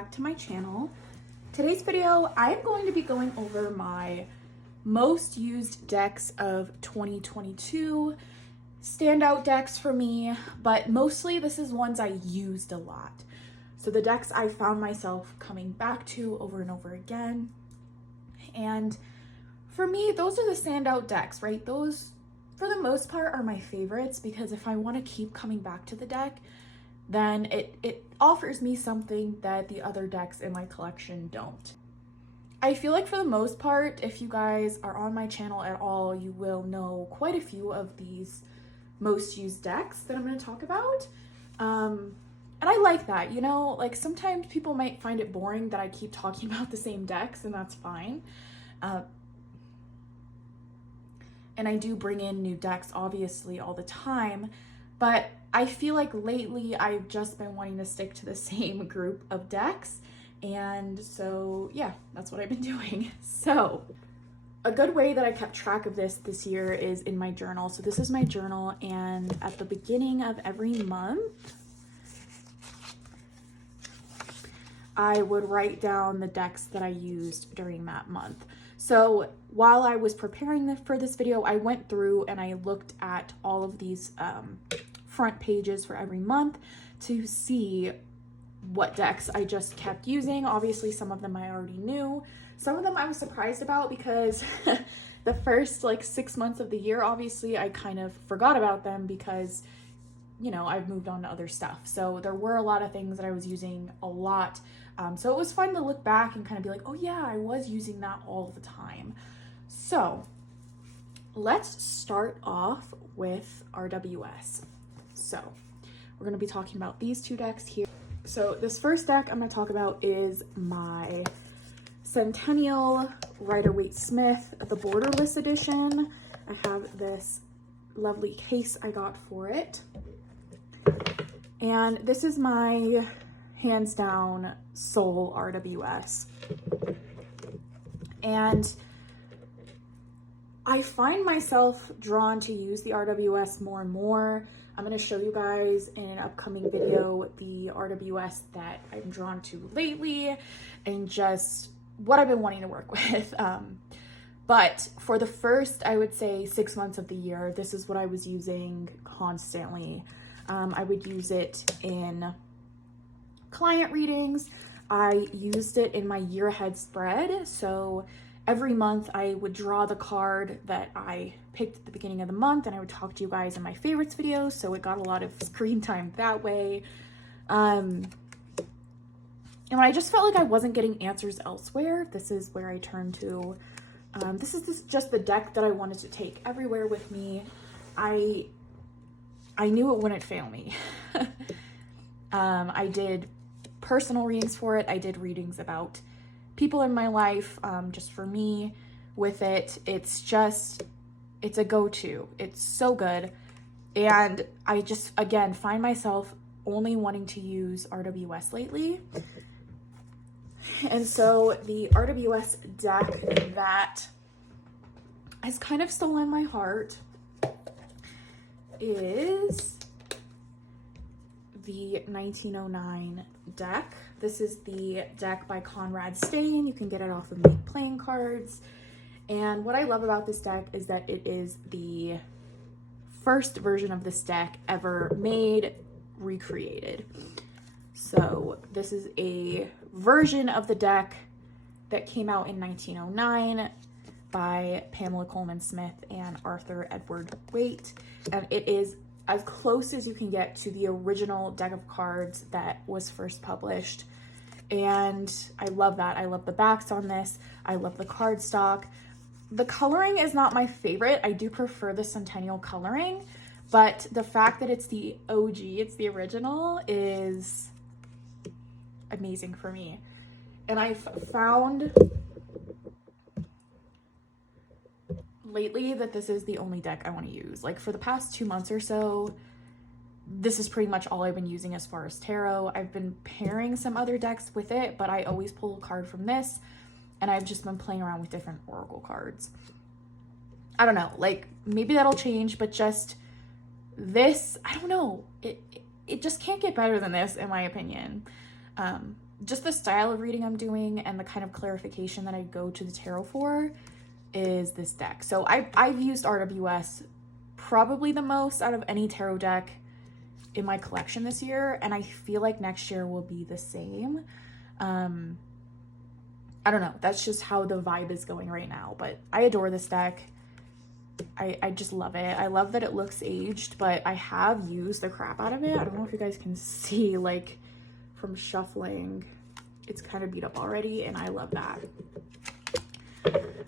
back to my channel. Today's video, I'm going to be going over my most used decks of 2022, standout decks for me, but mostly this is ones I used a lot. So the decks I found myself coming back to over and over again. And for me, those are the standout decks, right? Those, for the most part, are my favorites because if I want to keep coming back to the deck, then it offers me something that the other decks in my collection don't. I feel like for the most part, if you guys are on my channel at all, you will know quite a few of these most used decks that I'm going to talk about. And I like that, you know, like sometimes people might find it boring that I keep talking about the same decks, and that's fine. And I do bring in new decks, obviously, all the time, but I feel like lately I've just been wanting to stick to the same group of decks. And so, yeah, that's what I've been doing. So a good way that I kept track of this year is in my journal. So this is my journal, and at the beginning of every month, I would write down the decks that I used during that month. So while I was preparing for this video, I went through and I looked at all of these front pages for every month to see what decks I just kept using. Obviously, some of them I already knew. Some of them I was surprised about because the first like 6 months of the year, obviously, I kind of forgot about them because, you know, I've moved on to other stuff. So there were a lot of things that I was using a lot. So it was fun to look back and kind of be like, oh yeah, I was using that all the time. So let's start off with RWS. So we're going to be talking about these two decks here. So this first deck I'm going to talk about is my Centennial Rider-Waite-Smith, the Borderless Edition. I have this lovely case I got for it. And this is my hands down soul RWS. And I find myself drawn to use the RWS more and more. I'm going to show you guys in an upcoming video the RWS that I'm drawn to lately and just what I've been wanting to work with. But for the first, I would say 6 months of the year, this is what I was using constantly. I would use it in client readings. I used it in my year ahead spread. So every month I would draw the card that I picked at the beginning of the month, and I would talk to you guys in my favorites videos. So it got a lot of screen time that way. And I just felt like I wasn't getting answers elsewhere, this is where I turned to. This is just the deck that I wanted to take everywhere with me. I knew it wouldn't fail me. I did personal readings for it. I did readings about people in my life, just for me with it. It's a go-to. It's so good. And I just, again, find myself only wanting to use RWS lately. And so the RWS deck that has kind of stolen my heart is the 1909 deck. This is the deck by Conrad Stain. You can get it off of Make Playing Cards. And what I love about this deck is that it is the first version of this deck ever made, recreated. So this is a version of the deck that came out in 1909 by Pamela Coleman Smith and Arthur Edward Waite. And it is as close as you can get to the original deck of cards that was first published. And I love that. I love the backs on this. I love the cardstock. The coloring is not my favorite. I do prefer the Centennial coloring, but the fact that it's the OG, it's the original, is amazing for me. And I've found lately that this is the only deck I want to use. Like for the past 2 months or so, this is pretty much all I've been using as far as tarot. I've been pairing some other decks with it, but I always pull a card from this, and I've just been playing around with different oracle cards. I don't know, like maybe that'll change, but just this, I don't know. It just can't get better than this, in my opinion. just the style of reading I'm doing and the kind of clarification that I go to the tarot for is this deck. So I've used RWS probably the most out of any tarot deck in my collection this year, and I feel like next year will be the same. I don't know, that's just how the vibe is going right now, but I adore this deck. I just love it. I love that it looks aged, but I have used the crap out of it. I don't know if you guys can see, like, from shuffling, it's kind of beat up already, and I love that.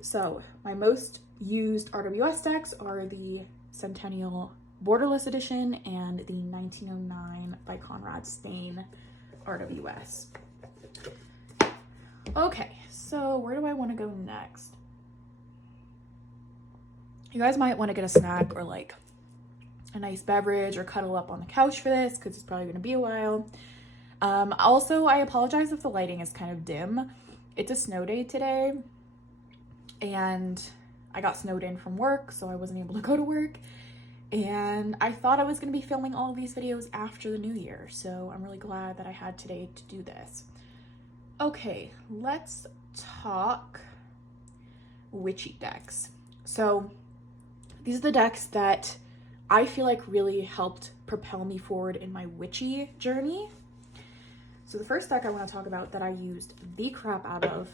So my most used RWS decks are the Centennial Borderless Edition and the 1909 by Conrad Stain RWS. Okay, so where do I want to go next? You guys might want to get a snack or like a nice beverage or cuddle up on the couch for this because it's probably going to be a while. Also, I apologize if the lighting is kind of dim. It's a snow day today and I got snowed in from work, so I wasn't able to go to work. And I thought I was going to be filming all of these videos after the new year, so I'm really glad that I had today to do this. Okay, let's talk witchy decks. So these are the decks that I feel like really helped propel me forward in my witchy journey. So the first deck I want to talk about that I used the crap out of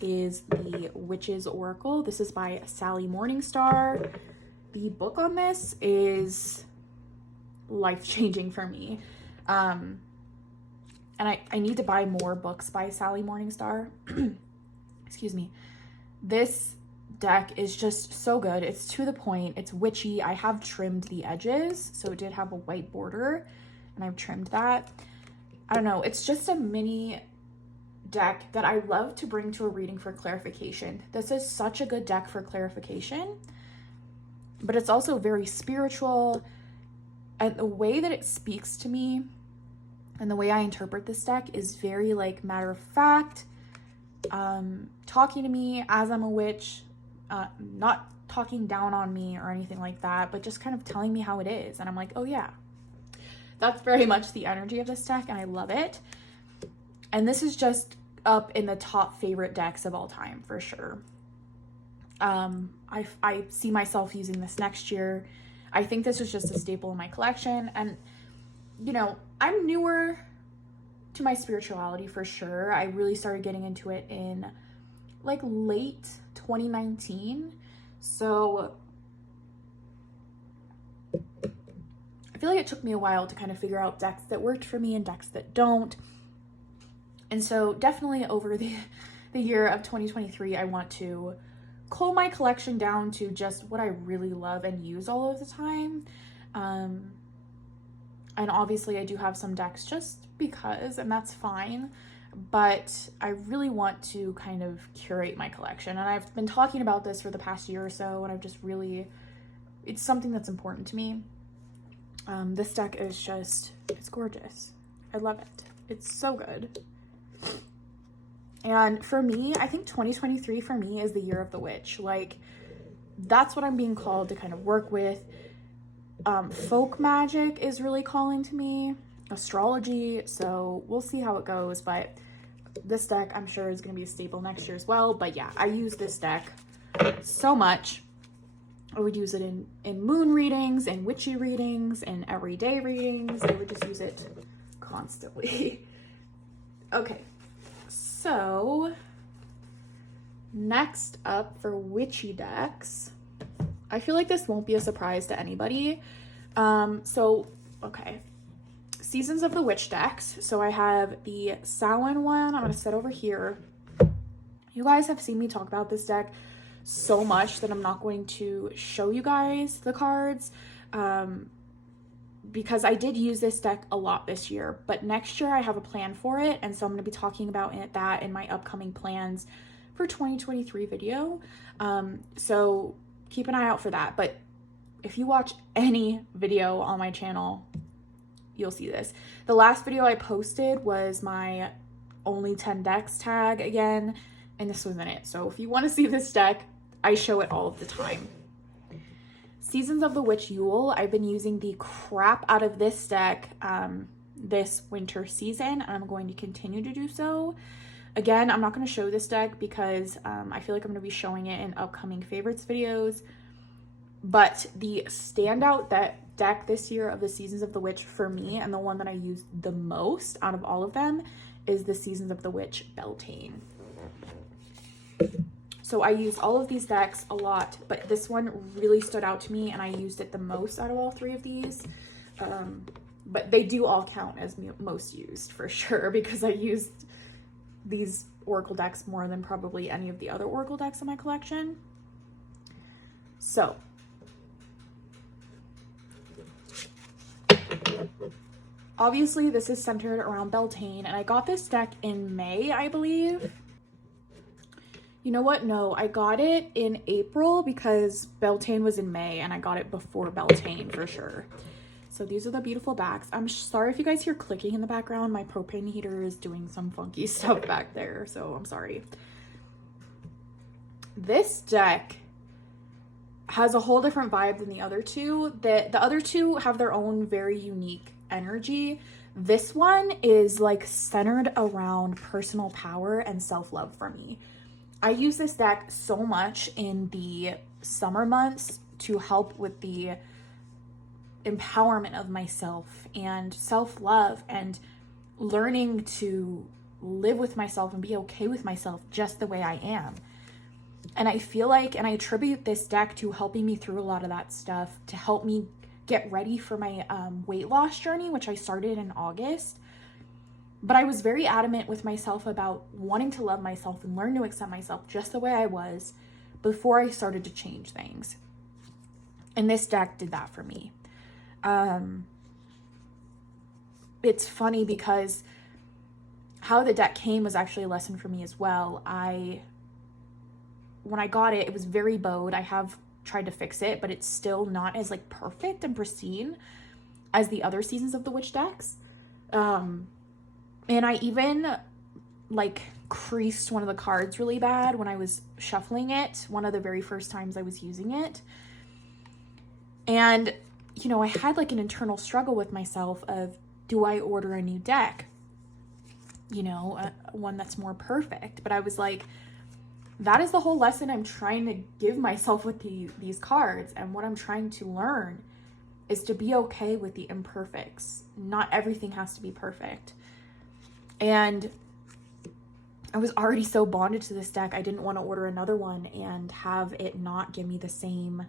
is the Witch's Oracle. This is by Sally Morningstar. The book on this is life-changing for me. And I need to buy more books by Sally Morningstar. Excuse me. This deck is just so good. It's to the point. It's witchy. I have trimmed the edges, so it did have a white border, and I've trimmed that. I don't know. It's just a mini deck that I love to bring to a reading for clarification. This is such a good deck for clarification, but it's also very spiritual, and the way that it speaks to me and the way I interpret this deck is very like matter of fact, talking to me as I'm a witch, not talking down on me or anything like that, but just kind of telling me how it is. And I'm like, oh yeah, that's very much the energy of this deck, and I love it. And this is just up in the top favorite decks of all time for sure. I see myself using this next year. I think this is just a staple in my collection, and you know, I'm newer to my spirituality for sure. I really started getting into it in like late 2019. So I feel like it took me a while to kind of figure out decks that worked for me and decks that don't. And so definitely over the year of 2023, I want to cull my collection down to just what I really love and use all of the time. And obviously I do have some decks just because, and that's fine, but I really want to kind of curate my collection. And I've been talking about this for the past year or so, and I've just really, it's something that's important to me. This deck is just, it's gorgeous. I love it. It's so good. And for me, I think 2023 for me is the year of the witch. Like, that's what I'm being called to kind of work with. Folk magic is really calling to me, astrology, so we'll see how it goes, but this deck I'm sure is going to be a staple next year as well. But yeah, I use this deck so much. I would use it in moon readings, in witchy readings, in everyday readings. I would just use it constantly. Okay, so next up for witchy decks, I feel like this won't be a surprise to anybody. Okay. Seasons of the Witch decks. So I have the Samhain one. I'm going to set over here. You guys have seen me talk about this deck so much that I'm not going to show you guys the cards. Because I did use this deck a lot this year, but next year I have a plan for it. And so I'm going to be talking about that in my upcoming plans for 2023 video. So keep an eye out for that. But if you watch any video on my channel, you'll see this. The last video I posted was my only 10 decks tag again, and this was in it. So if you want to see this deck, I show it all of the time. Seasons of the Witch Yule, I've been using the crap out of this deck this winter season, and I'm going to continue to do so. Again, I'm not going to show this deck because I feel like I'm going to be showing it in upcoming favorites videos. But the standout deck this year of the Seasons of the Witch for me, and the one that I used the most out of all of them, is the Seasons of the Witch Beltane. So I used all of these decks a lot, but this one really stood out to me, and I used it the most out of all three of these. But they do all count as most used for sure, because I used these Oracle decks more than probably any of the other Oracle decks in my collection. So obviously this is centered around Beltane, and I got this deck in May, I believe. You know what? No, I got it in April because Beltane was in May, and I got it before Beltane for sure. So these are the beautiful backs. I'm sorry if you guys hear clicking in the background. My propane heater is doing some funky stuff back there, so I'm sorry. This deck has a whole different vibe than the other two. The other two have their own very unique energy. This one is like centered around personal power and self-love for me. I use this deck so much in the summer months to help with the empowerment of myself and self-love and learning to live with myself and be okay with myself just the way I am. And I feel like, and I attribute this deck to helping me through a lot of that stuff, to help me get ready for my weight loss journey, which I started in August. But I was very adamant with myself about wanting to love myself and learn to accept myself just the way I was before I started to change things. And this deck did that for me. It's funny because how the deck came was actually a lesson for me as well. When I got it, it was very bowed. I have tried to fix it, but it's still not as like perfect and pristine as the other Seasons of the Witch decks. And I even like creased one of the cards really bad when I was shuffling it, one of the very first times I was using it. And you know, I had like an internal struggle with myself of, do I order a new deck? You know, one that's more perfect. But I was like, that is the whole lesson I'm trying to give myself with these cards. And what I'm trying to learn is to be okay with the imperfects. Not everything has to be perfect. And I was already so bonded to this deck, I didn't want to order another one and have it not give me the same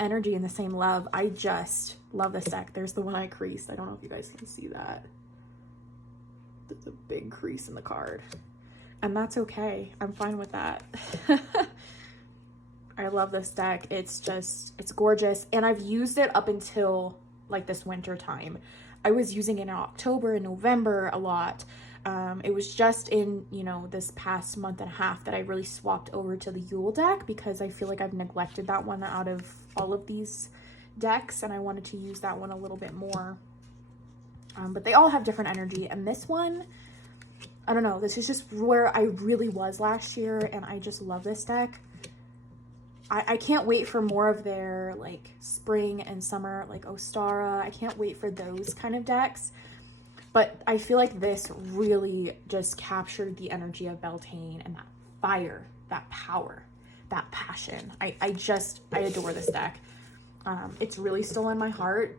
energy and the same love. I just love this deck. There's the one I creased. I don't know if you guys can see that. There's a big crease in the card. And that's okay. I'm fine with that. I love this deck. It's gorgeous. And I've used it up until like this winter time. I was using it in October and November a lot. It was just in, you know, this past month and a half that I really swapped over to the Yule deck because I feel like I've neglected that one out of all of these decks, and I wanted to use that one a little bit more. But they all have different energy, and this one, I don't know, this is just where I really was last year, and I just love this deck. I can't wait for more of their like spring and summer, like Ostara. I can't wait for those kind of decks. But I feel like this really just captured the energy of Beltane and that fire, that power, that passion. I adore this deck. It's really stolen my heart.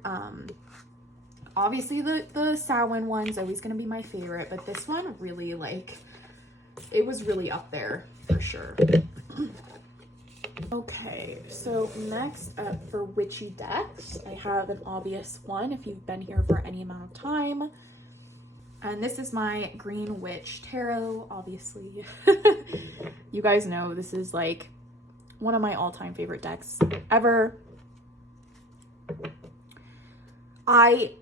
Obviously the Samhain one's always going to be my favorite, but this one really, like, it was really up there for sure. Okay, so next up for witchy decks, I have an obvious one if you've been here for any amount of time. And this is my Green Witch Tarot, obviously. You guys know this is like one of my all-time favorite decks ever. I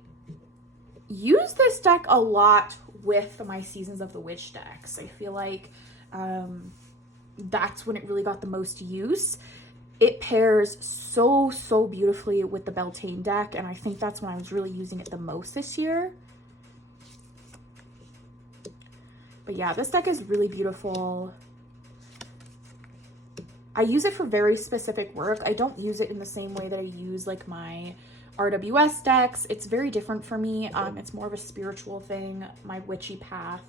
use this deck a lot with my Seasons of the Witch decks. I feel like that's when it really got the most use. It pairs so beautifully with the Beltane deck, and I think that's when I was really using it the most this year. But yeah, this deck is really beautiful. I use it for very specific work. I don't use it in the same way that I use like my RWS decks. It's very different for me. It's more of a spiritual thing, my witchy path.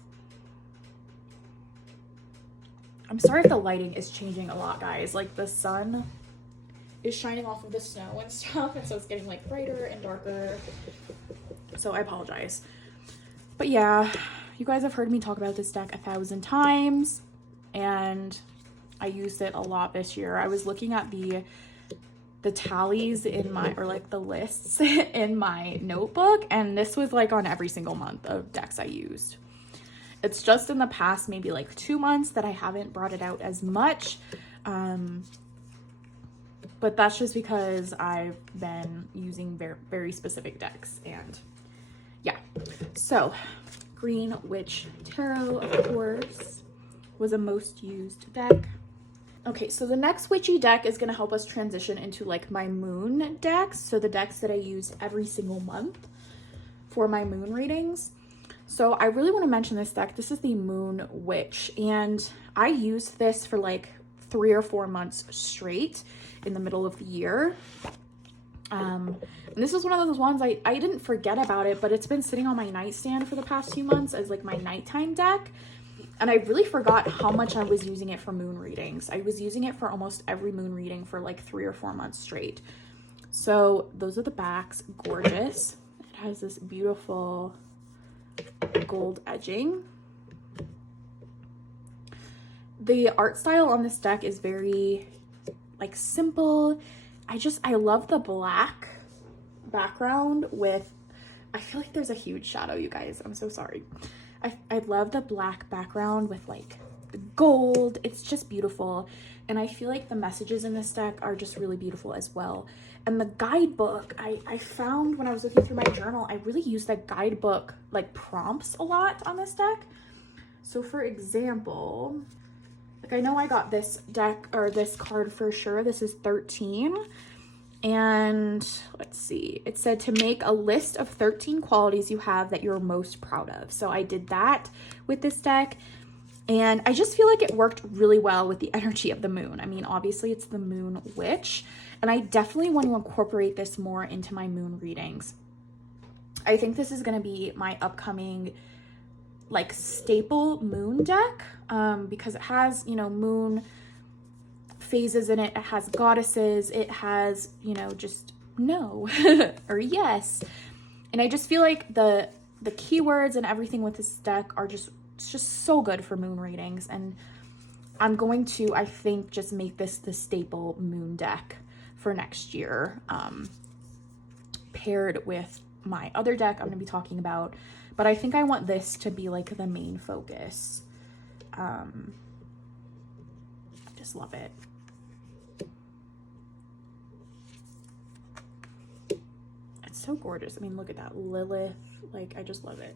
I'm sorry if the lighting is changing a lot, guys. Like, the sun is shining off of the snow and stuff, and so it's getting like brighter and darker. So I apologize. But yeah, you guys have heard me talk about this deck 1,000 times, and I used it a lot this year. I was looking at the tallies in my, or like the lists in my notebook, and this was like on every single month of decks I used. It's just in the past maybe like 2 months that I haven't brought it out as much, but that's just because I've been using very, very specific decks. And yeah, so Green Witch Tarot, of course, was a most used deck. Okay, so the next witchy deck is going to help us transition into like my moon decks. So the decks that I use every single month for my moon readings. So I really want to mention this deck. This is the Moon Witch, and I used this for like 3 or 4 months straight in the middle of the year. And this is one of those ones I didn't forget about it, but it's been sitting on my nightstand for the past few months as like my nighttime deck. And I really forgot how much I was using it for moon readings. I was using it for almost every moon reading for like 3 or 4 months straight. So those are the backs. Gorgeous. It has this beautiful gold edging. The art style on this deck is very like simple. I love the black background with, I feel like there's a huge shadow, you guys. I'm so sorry. I love the black background with like the gold. It's just beautiful. And I feel like the messages in this deck are just really beautiful as well. And the guidebook, I found when I was looking through my journal, I really use the guidebook like prompts a lot on this deck. So for example, like I know I got this deck or this card for sure. This is 13. And let's see, it said to make a list of 13 qualities you have that you're most proud of. So I did that with this deck, and I just feel like it worked really well with the energy of the moon. I mean, obviously it's the Moon Witch, and I definitely want to incorporate this more into my moon readings. I think this is going to be my upcoming like staple moon deck, because it has, you know, moon phases in it. It has goddesses, it has, you know, just no or yes. And I just feel like the keywords and everything with this deck are just, it's just so good for moon readings. And I'm going to, I think, just make this the staple moon deck for next year, paired with my other deck I'm going to be talking about. But I think I want this to be like the main focus. Just love it. So gorgeous. I mean, look at that Lilith. Like, I just love it.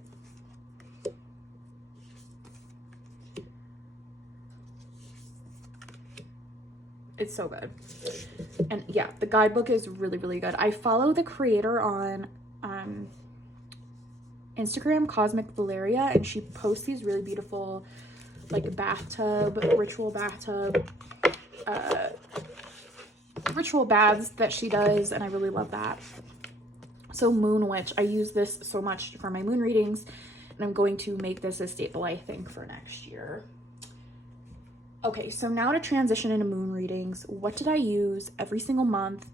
It's so good. And yeah, the guidebook is really, really good. I follow the creator on Instagram, Cosmic Valeria, and she posts these really beautiful like bathtub, ritual baths that she does, and I really love that. So Moon Witch, I use this so much for my moon readings, and I'm going to make this a staple, I think, for next year. Okay, so now to transition into moon readings. What did I use every single month,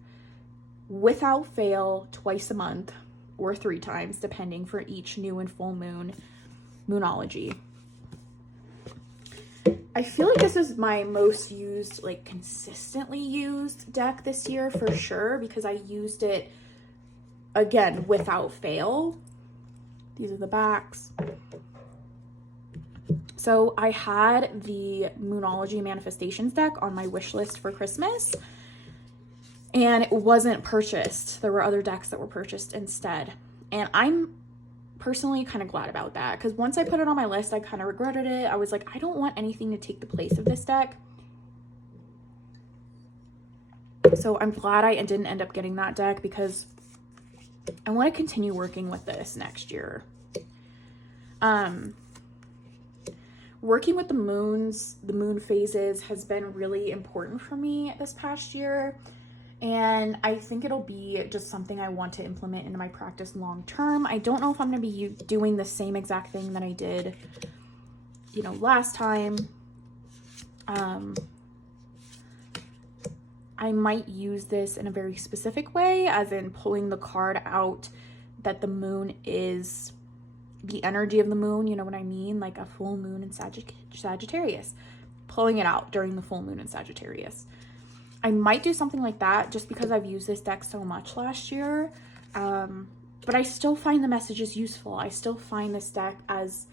without fail, twice a month, or 3 times, depending, for each new and full moon, Moonology. I feel like this is my most used, like consistently used deck this year for sure, because I used it again without fail. These are the backs. So I had the Moonology Manifestations deck on my wish list for Christmas, and it wasn't purchased. There were other decks that were purchased instead, and I'm personally kind of glad about that, because once I put it on my list, I kind of regretted it. I was like, I don't want anything to take the place of this deck. So I'm glad I didn't end up getting that deck, because I want to continue working with this next year. Working with the moon phases has been really important for me this past year. And I think it'll be just something I want to implement into my practice long term. I don't know if I'm going to be doing the same exact thing that I did, you know, last time. I might use this in a very specific way, as in pulling the card out that the moon is the energy of the moon, you know what I mean? Like a full moon in Sagittarius, pulling it out during the full moon in Sagittarius. I might do something like that just because I've used this deck so much last year. But I still find the messages useful. I still find this deck as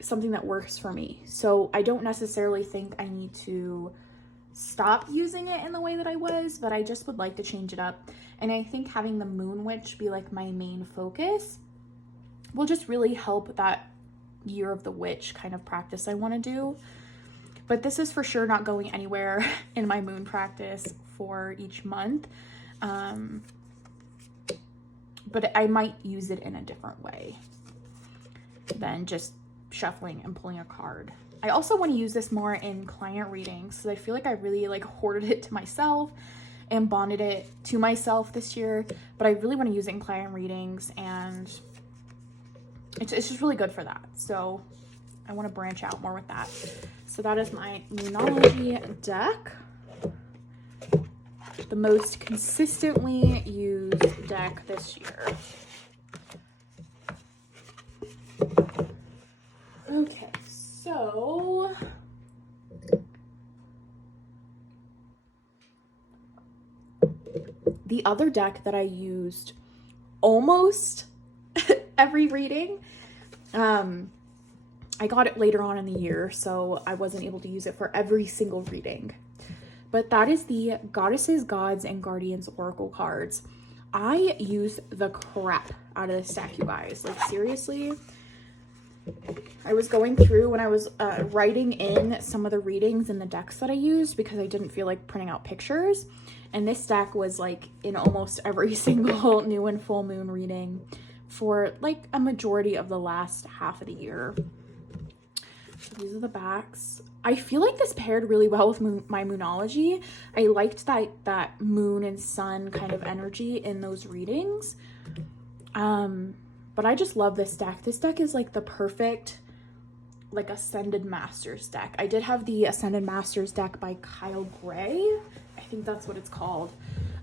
something that works for me. So I don't necessarily think I need to stop using it in the way that I was, but I just would like to change it up. And I think having the Moon Witch be like my main focus will just really help that Year of the Witch kind of practice I want to do. But this is for sure not going anywhere in my moon practice for each month. But I might use it in a different way than just shuffling and pulling a card. I also want to use this more in client readings, so I feel like I really like hoarded it to myself and bonded it to myself this year, but I really want to use it in client readings, and it's just really good for that. So I want to branch out more with that. So that is my Moonology deck. The most consistently used deck this year. Okay, so the other deck that I used almost every reading, I got it later on in the year, so I wasn't able to use it for every single reading. But that is the Goddesses, Gods, and Guardians Oracle cards. I use the crap out of this deck, you guys. Like, seriously. I was going through when I was writing in some of the readings in the decks that I used because I didn't feel like printing out pictures. And this deck was like in almost every single new and full moon reading for like a majority of the last half of the year. So these are the backs. I feel like this paired really well with my Moonology. I liked that moon and sun kind of energy in those readings. But I just love this deck. This deck is like the perfect like Ascended Masters deck. I did have the Ascended Masters deck by Kyle Gray. I think that's what it's called.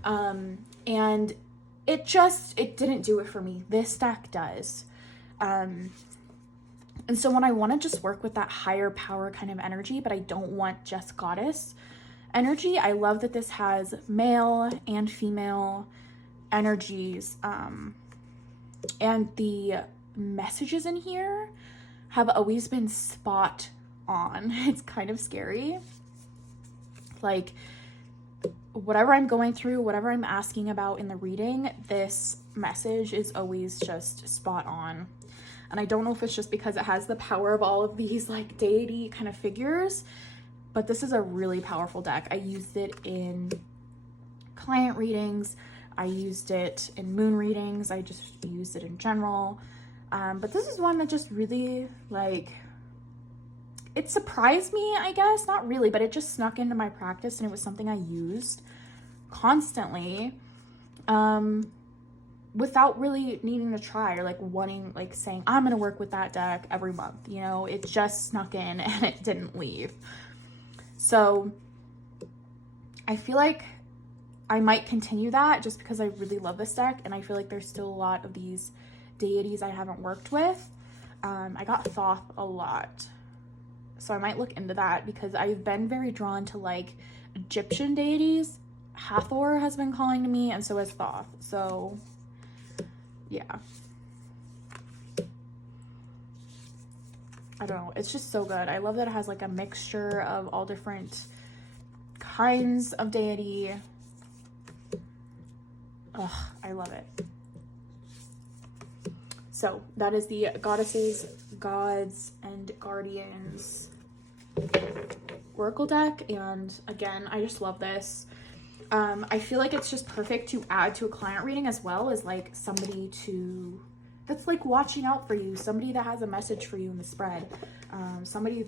And it didn't do it for me. This deck does. And so when I want to just work with that higher power kind of energy, but I don't want just goddess energy, I love that this has male and female energies. And the messages in here have always been spot on. It's kind of scary. Like, whatever I'm going through, whatever I'm asking about in the reading, this message is always just spot on. And I don't know if it's just because it has the power of all of these like deity kind of figures, but this is a really powerful deck. I used it in client readings. I used it in moon readings. I just used it in general. But this is one that just really like, it surprised me, I guess. Not really, but it just snuck into my practice and it was something I used constantly. Without really needing to try or like wanting, like saying, I'm gonna work with that deck every month, you know, it just snuck in and it didn't leave. So I feel like I might continue that just because I really love this deck and I feel like there's still a lot of these deities I haven't worked with. I got Thoth a lot, so I might look into that because I've been very drawn to like Egyptian deities. Hathor has been calling to me and so has Thoth, so yeah. I don't know, it's just so good. I love that it has like a mixture of all different kinds of deity. Ugh, I love it. So that is the Goddesses, Gods, and Guardians Oracle deck, and again, I just love this. I feel like it's just perfect to add to a client reading as well as like somebody that's like watching out for you, somebody that has a message for you in the spread, somebody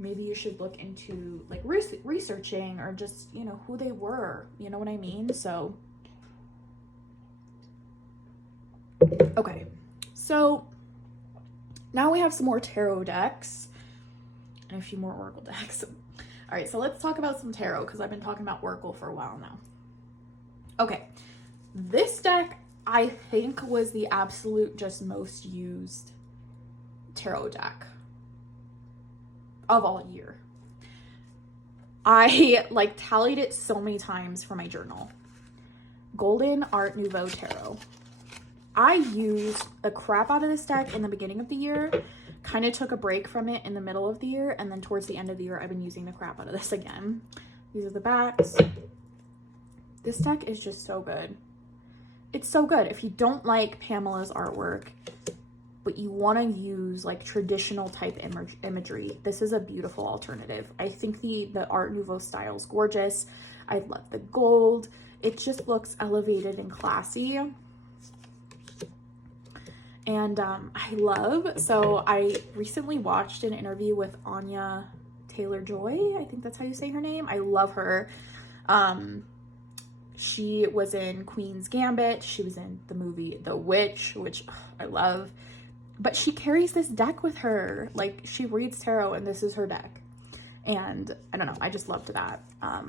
maybe you should look into like researching or just, you know, who they were, you know what I mean? So, okay, so now we have some more tarot decks and a few more oracle decks. All right, so let's talk about some tarot because I've been talking about oracle for a while now. Okay, this deck I think was the absolute just most used tarot deck of all year. I like tallied it so many times for my journal. Golden Art Nouveau Tarot. I used the crap out of this deck in the beginning of the year, kind of took a break from it in the middle of the year, and then towards the end of the year I've been using the crap out of this again. These are the backs. This deck is just so good. It's so good. If you don't like Pamela's artwork, but you want to use like traditional type imagery, this is a beautiful alternative. I think the Art Nouveau style is gorgeous. I love the gold. It just looks elevated and classy. And so I recently watched an interview with Anya Taylor-Joy. I think that's how you say her name. I love her. She was in Queen's Gambit. She was in the movie The Witch, which I love. But she carries this deck with her. Like, she reads tarot and this is her deck. And I don't know, I just loved that. I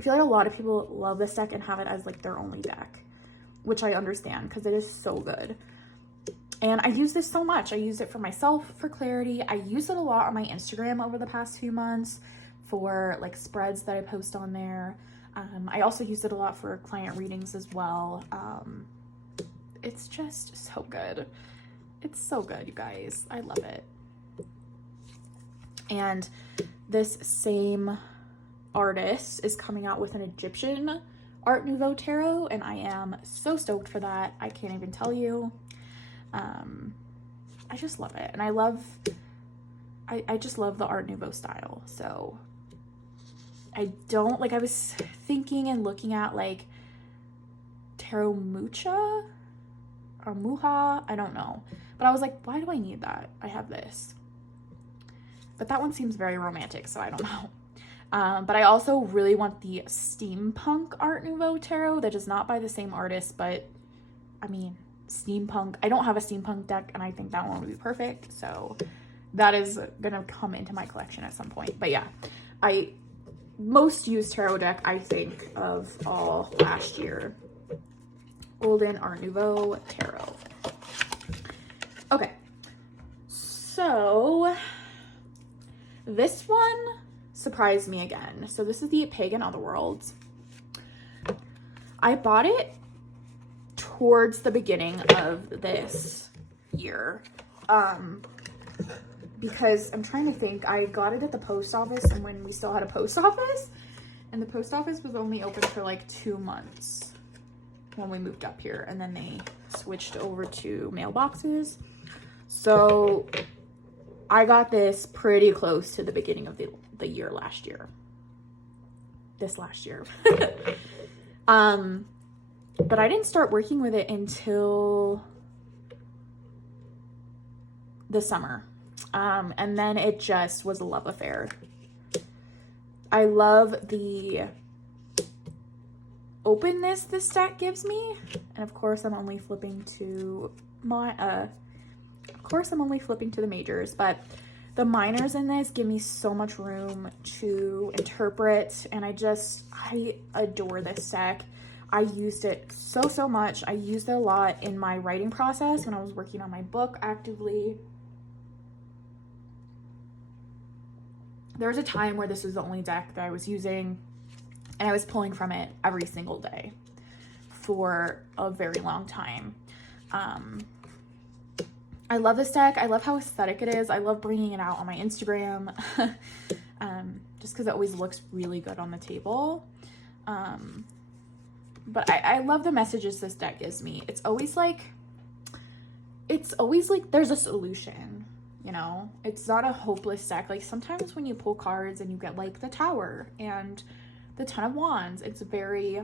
feel like a lot of people love this deck and have it as like their only deck, which I understand because it is so good. And I use this so much. I use it for myself for clarity. I use it a lot on my Instagram over the past few months for like spreads that I post on there. I also use it a lot for client readings as well. It's just so good. It's so good, you guys. I love it. And this same artist is coming out with an Egyptian Art Nouveau tarot, and I am so stoked for that. I can't even tell you. I just love it. And I just love the Art Nouveau style. So I don't, like, I was thinking and looking at like Tarot Mucha or Muha, I don't know. But I was like, why do I need that? I have this. But that one seems very romantic, so I don't know. But I also really want the Steampunk Art Nouveau tarot that is not by the same artist, but I mean, steampunk. I don't have a steampunk deck, and I think that one would be perfect. So that is gonna come into my collection at some point. But yeah, I most used tarot deck, I think, of all last year. Golden Art Nouveau Tarot. Okay, so this one surprised me again. So this is the Pagan All The World. I bought it towards the beginning of this year. Because I'm trying to think, I got it at the post office and when we still had a post office, and the post office was only open for like 2 months when we moved up here, and then they switched over to mailboxes. So I got this pretty close to the beginning of the year last year. This last year. But I didn't start working with it until the summer. And then it just was a love affair. I love the openness this deck gives me. And of course I'm only flipping to the majors, but the minors in this give me so much room to interpret, and I adore this deck. I used it so much. I used it a lot in my writing process when I was working on my book actively. There was a time where this was the only deck that I was using, and I was pulling from it every single day for a very long time. I love this deck. I love how aesthetic it is. I love bringing it out on my Instagram just because it always looks really good on the table. But I love the messages this deck gives me. It's always like there's a solution, you know? It's not a hopeless deck. Like sometimes when you pull cards and you get like the Tower and the Ten of Wands, it's very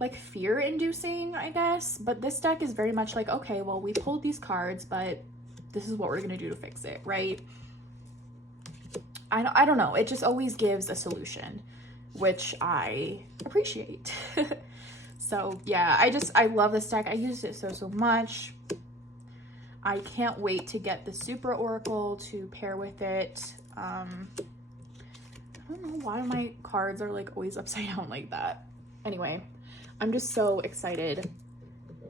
like fear-inducing, I guess. But this deck is very much like, okay, well, we pulled these cards, but this is what we're gonna do to fix it, right? I don't know, it just always gives a solution, which I appreciate. So yeah, I love this deck. I use it so much. I can't wait to get the Super Oracle to pair with it. I don't know why my cards are like always upside down like that. Anyway, I'm just so excited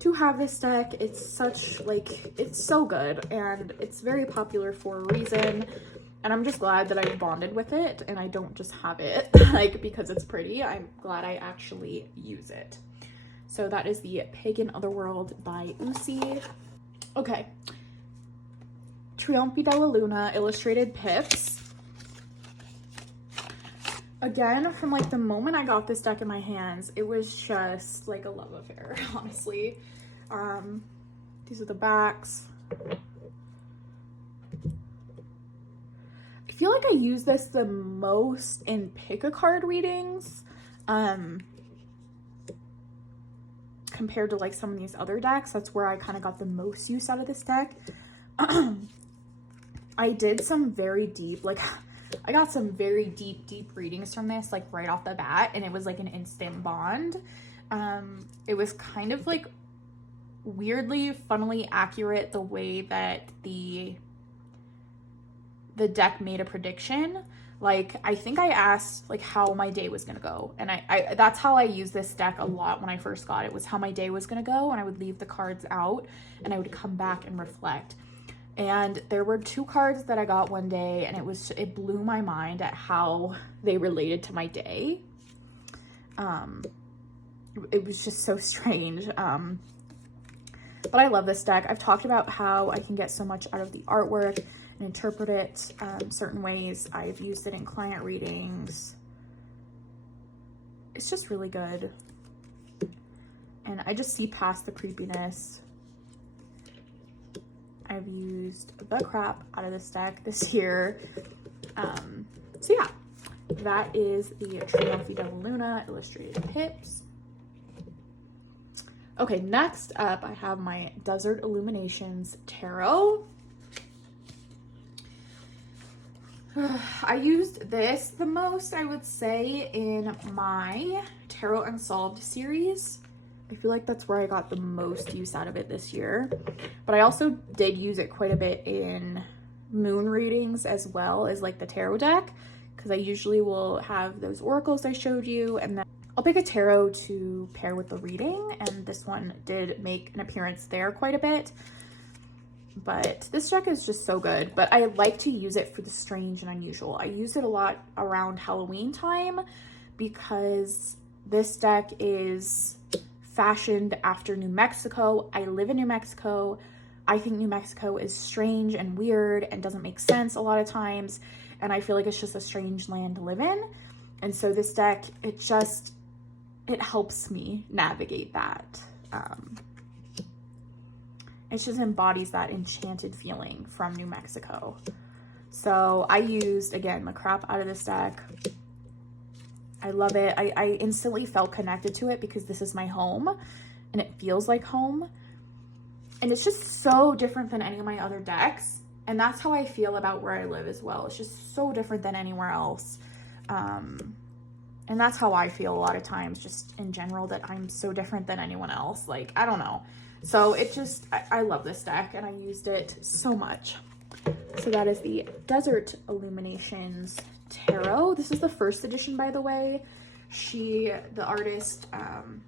to have this deck. It's such like, it's so good and it's very popular for a reason. And I'm just glad that I bonded with it and I don't just have it like because it's pretty. I'm glad I actually use it. So that is the Pagan All The World by Usi. Okay. Trionfi della Luna illustrated pips. Again, from like the moment I got this deck in my hands, it was just like a love affair, honestly. These are the backs. I feel like I use this the most in pick-a-card readings, compared to like some of these other decks. That's where I kind of got the most use out of this deck. I did some very deep, like I got some very deep readings from this, like right off the bat, and it was like an instant bond. It was kind of like weirdly, funnily accurate the way that the deck made a prediction. Like, I think I asked like how my day was gonna go, and I that's how I used this deck a lot when I first got it, was how my day was gonna go, and I would leave the cards out and I would come back and reflect. And there were 2 cards that I got one day, and it blew my mind at how they related to my day. It was just so strange. But I love this deck. I've talked about how I can get so much out of the artwork and interpret it certain ways. I've used it in client readings. It's just really good. And I just see past the creepiness. I've used the crap out of this deck this year. So yeah, that is the Trionfi della Luna illustrated pips. Okay, next up I have my Desert Illuminations Tarot. I used this the most, I would say, in my Tarot Unsolved series. I feel like that's where I got the most use out of it this year. But I also did use it quite a bit in moon readings as well as like the tarot deck, because I usually will have those oracles I showed you, and then I'll pick a tarot to pair with the reading, and this one did make an appearance there quite a bit. But this deck is just so good, but I like to use it for the strange and unusual. I use it a lot around Halloween time because this deck is fashioned after New Mexico. I live in New Mexico. I think New Mexico is strange and weird and doesn't make sense a lot of times, and I feel like it's just a strange land to live in. And so this deck, it helps me navigate that. It just embodies that enchanted feeling from New Mexico. So I used, again, the crap out of this deck. I love it. I instantly felt connected to it because this is my home and it feels like home. And it's just so different than any of my other decks. And that's how I feel about where I live as well. It's just so different than anywhere else. And that's how I feel a lot of times, just in general, that I'm so different than anyone else. Like, I don't know. So it just, I love this deck and I used it so much. So that is the Desert Illuminations Tarot. This is the first edition, by the way. The artist,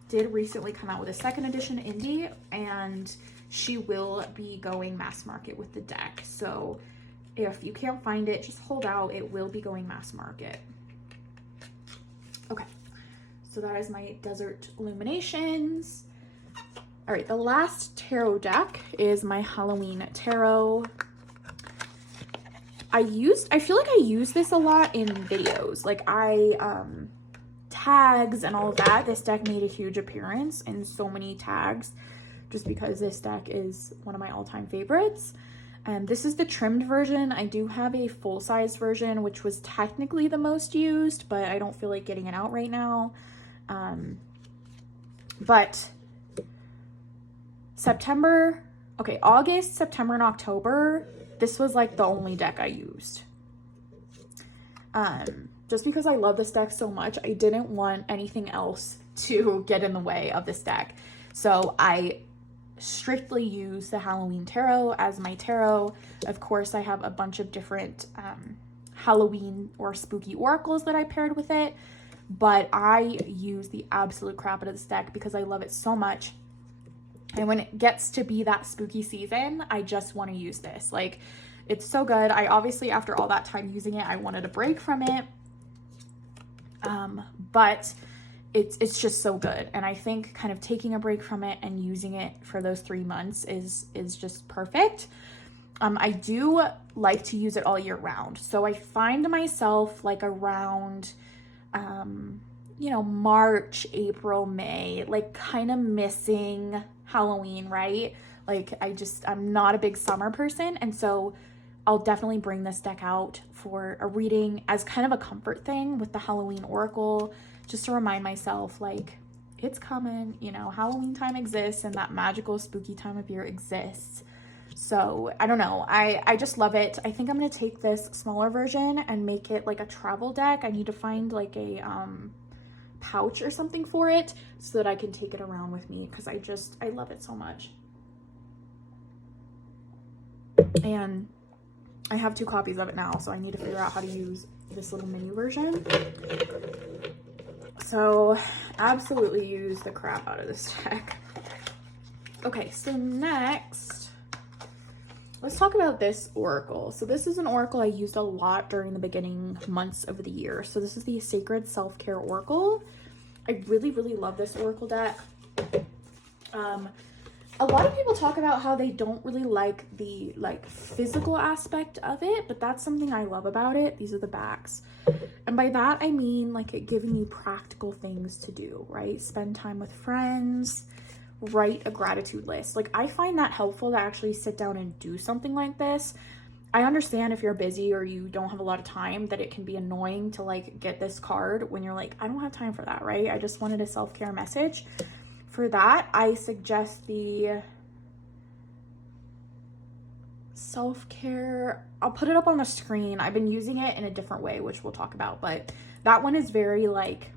did recently come out with a second edition indie, and she will be going mass market with the deck. So if you can't find it, just hold out. It will be going mass market. Okay, so that is my Desert Illuminations. All right, the last tarot deck is my Halloween Tarot. I feel like I use this a lot in videos. Like tags and all of that. This deck made a huge appearance in so many tags just because this deck is one of my all-time favorites. This is the trimmed version. I do have a full-size version, which was technically the most used, but I don't feel like getting it out right now. But August, September, and October, this was like the only deck I used. just because I love this deck so much. I didn't want anything else to get in the way of this deck. So I strictly use the Halloween tarot as my tarot. Of course, I have a bunch of different Halloween or spooky oracles that I paired with it, but I use the absolute crap out of this deck because I love it so much. And when it gets to be that spooky season, I just want to use this. Like, it's so good. I obviously, after all that time using it, I wanted a break from it. But it's just so good. And I think kind of taking a break from it and using it for those 3 months is just perfect. I do like to use it all year round. So I find myself like around, you know, March, April, May, like kind of missing Halloween, right? Like I'm not a big summer person. And so I'll definitely bring this deck out for a reading as kind of a comfort thing with the Halloween Oracle, just to remind myself, like, it's coming, you know, Halloween time exists and that magical spooky time of year exists. So I don't know, I just love it. I think I'm going to take this smaller version and make it like a travel deck. I need to find like a pouch or something for it so that I can take it around with me, because I love it so much. And I have 2 copies of it now, so I need to figure out how to use this little mini version. So absolutely use the crap out of this deck. Okay, so next, let's talk about this oracle. So this is an oracle I used a lot during the beginning months of the year. So this is the Sacred Self-Care Oracle. I really, really love this oracle deck. A lot of people talk about how they don't really like the physical aspect of it, but that's something I love about it. These are the backs. And by that, I mean like it giving you practical things to do, right? Spend time with friends, write a gratitude list. Like, I find that helpful to actually sit down and do something like this. I understand if you're busy or you don't have a lot of time that it can be annoying to like get this card when you're like, I don't have time for that, right? I just wanted a self-care message. For that, I suggest the self-care. I'll put it up on the screen. I've been using it in a different way, which we'll talk about, but that one is very like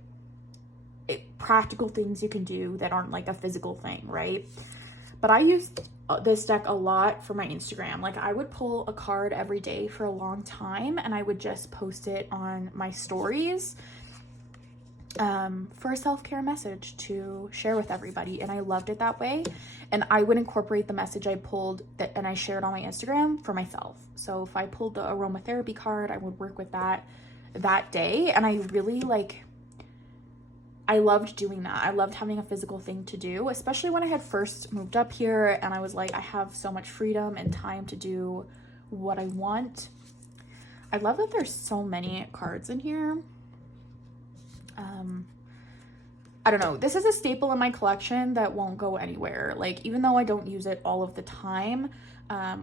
practical things you can do that aren't like a physical thing, right? But I use this deck a lot for my Instagram. Like, I would pull a card every day for a long time and I would just post it on my stories for a self-care message to share with everybody, and I loved it that way. And I would incorporate the message I pulled and I shared on my Instagram for myself. So if I pulled the aromatherapy card, I would work with that day, and I really I loved doing that. I loved having a physical thing to do, especially when I had first moved up here and I was like, I have so much freedom and time to do what I want. I love that there's so many cards in here. I don't know. This is a staple in my collection that won't go anywhere. Like, even though I don't use it all of the time,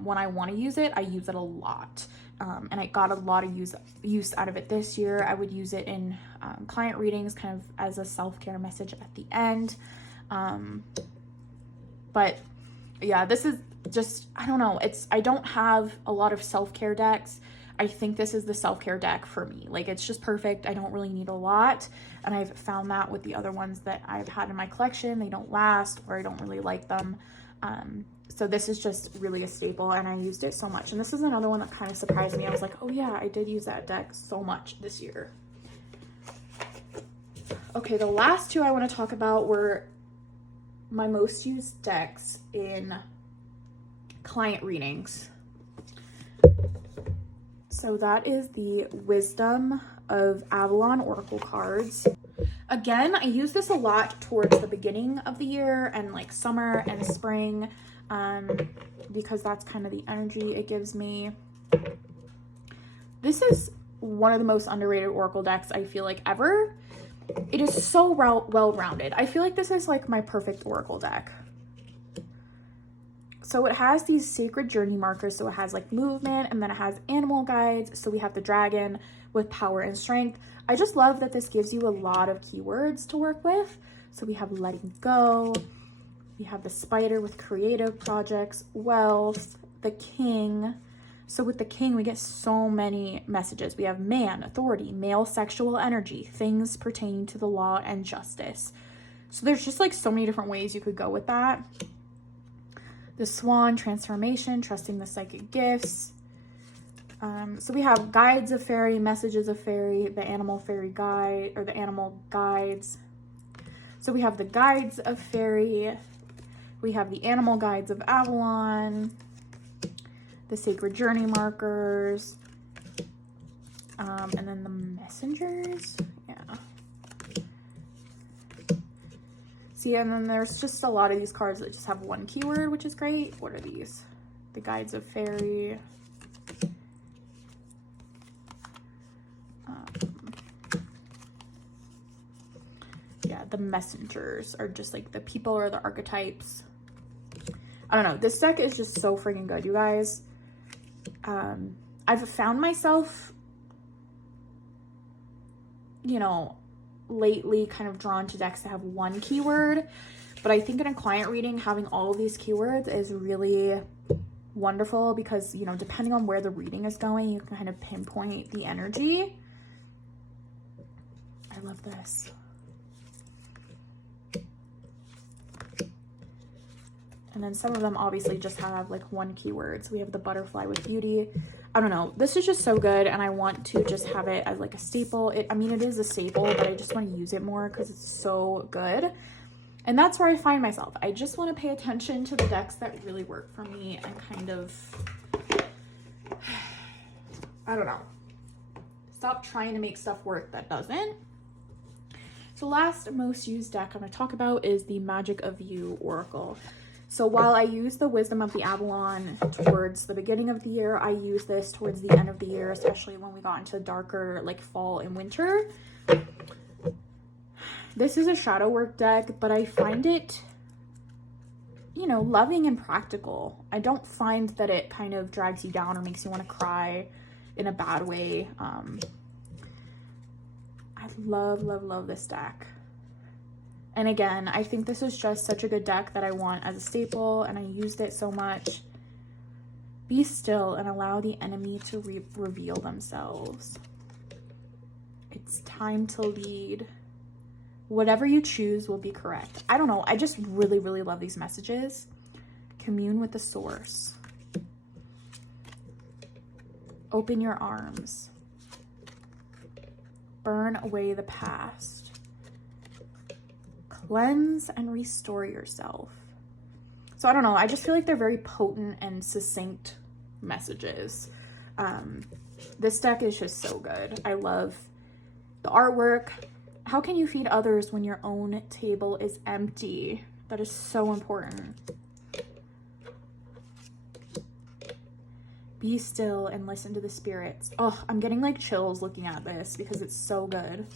when I want to use it, I use it a lot. And I got a lot of use out of it this year. I would use it in client readings kind of as a self-care message at the end. But yeah, this is just, I don't know. I don't have a lot of self-care decks. I think this is the self-care deck for me. Like, it's just perfect. I don't really need a lot. And I've found that with the other ones that I've had in my collection, they don't last, or I don't really like them. So this is just really a staple, and I used it so much. And this is another one that kind of surprised me. I was like, oh yeah, I did use that deck so much this year. Okay, the last 2 I want to talk about were my most used decks in client readings. So that is the Wisdom of Avalon Oracle cards. Again, I use this a lot towards the beginning of the year and like summer and spring, because that's kind of the energy it gives me. This is one of the most underrated Oracle decks I feel like ever. It is so well-rounded. I feel like this is like my perfect Oracle deck. So it has these sacred journey markers. So it has like movement, and then it has animal guides. So we have the dragon with power and strength. I just love that this gives you a lot of keywords to work with. So we have letting go. We have the spider with creative projects, wealth, the king. So with the king, we get so many messages. We have man, authority, male sexual energy, things pertaining to the law and justice. So there's just like so many different ways you could go with that. The swan, transformation, trusting the psychic gifts. So we have guides of fairy, messages of fairy, the animal fairy guide, or the animal guides. So we have the guides of fairy. We have the animal guides of Avalon, the sacred journey markers, and then the messengers. Yeah. See, and then there's just a lot of these cards that just have one keyword, which is great. What are these? The guides of fairy. Yeah, the messengers are just like the people or the archetypes. I don't know. This deck is just so freaking good, you guys. I've found myself, you know, lately kind of drawn to decks that have one keyword, but I think in a client reading, having all of these keywords is really wonderful because, you know, depending on where the reading is going, you can kind of pinpoint the energy. I love this. And then some of them obviously just have like one keyword. So we have the butterfly with beauty. I don't know. This is just so good. And I want to just have it as like a staple. I mean, it is a staple, but I just want to use it more because it's so good. And that's where I find myself. I just want to pay attention to the decks that really work for me and kind of, I don't know, stop trying to make stuff work that doesn't. So last most used deck I'm going to talk about is the Magic of You Oracle. So while I use the Wisdom of the Avalon towards the beginning of the year, I use this towards the end of the year, especially when we got into darker like fall and winter. This is a shadow work deck, but I find it, you know, loving and practical. I don't find that it kind of drags you down or makes you want to cry in a bad way. I love, love, love this deck. And again, I think this is just such a good deck that I want as a staple, and I used it so much. Be still and allow the enemy to reveal themselves. It's time to lead. Whatever you choose will be correct. I don't know. I just really, really love these messages. Commune with the source. Open your arms. Burn away the past. Cleanse and restore yourself. So I don't know. I just feel like they're very potent and succinct messages. This deck is just so good. I love the artwork. How can you feed others when your own table is empty? That is so important. Be still and listen to the spirits. Oh, I'm getting like chills looking at this because it's so good.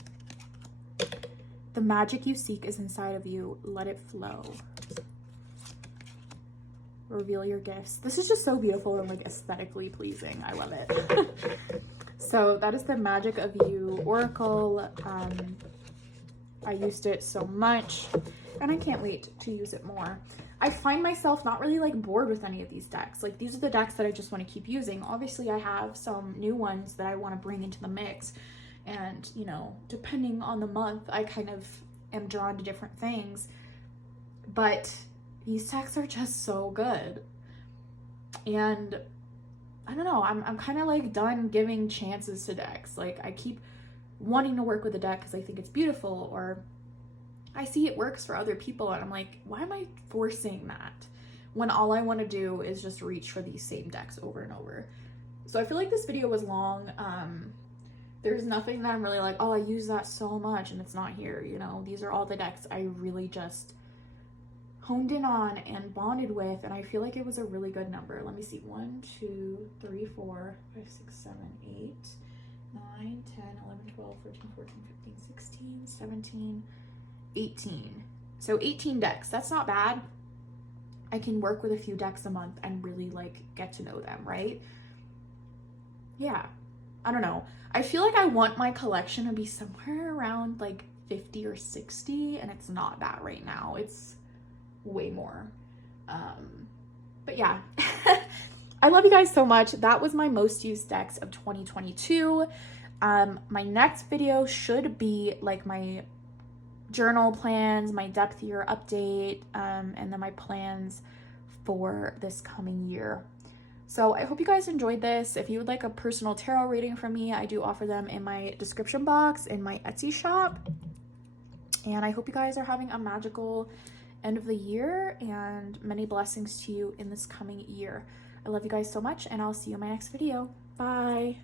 The magic you seek is inside of you. Let it flow. Reveal your gifts. This is just so beautiful and like aesthetically pleasing. I love it. So that is the Magic of You Oracle. I used it so much and I can't wait to use it more. I find myself not really like bored with any of these decks. Like these are the decks that I just want to keep using. Obviously I have some new ones that I want to bring into the mix. And, you know, depending on the month, I kind of am drawn to different things. But these decks are just so good. And I don't know, I'm kind of like done giving chances to decks. Like I keep wanting to work with a deck because I think it's beautiful, or I see it works for other people and I'm like, why am I forcing that when all I want to do is just reach for these same decks over and over? So I feel like this video was long. There's nothing that I'm really like, oh, I use that so much and it's not here, you know. These are all the decks I really just honed in on and bonded with, and I feel like it was a really good number. Let me see, 1, 2, 3, 4, 5, 6, 7, 8, 9, 10, 11, 12, 13, 14, 15, 16, 17, 18. So 18 decks, that's not bad. I can work with a few decks a month and really like get to know them, right? Yeah, I don't know. I feel like I want my collection to be somewhere around like 50 or 60, and it's not that right now. It's way more. But yeah, I love you guys so much. That was my most used decks of 2022. My next video should be like my journal plans, my depth year update, and then my plans for this coming year. So I hope you guys enjoyed this. If you would like a personal tarot reading from me, I do offer them in my description box in my Etsy shop. And I hope you guys are having a magical end of the year and many blessings to you in this coming year. I love you guys so much, and I'll see you in my next video. Bye.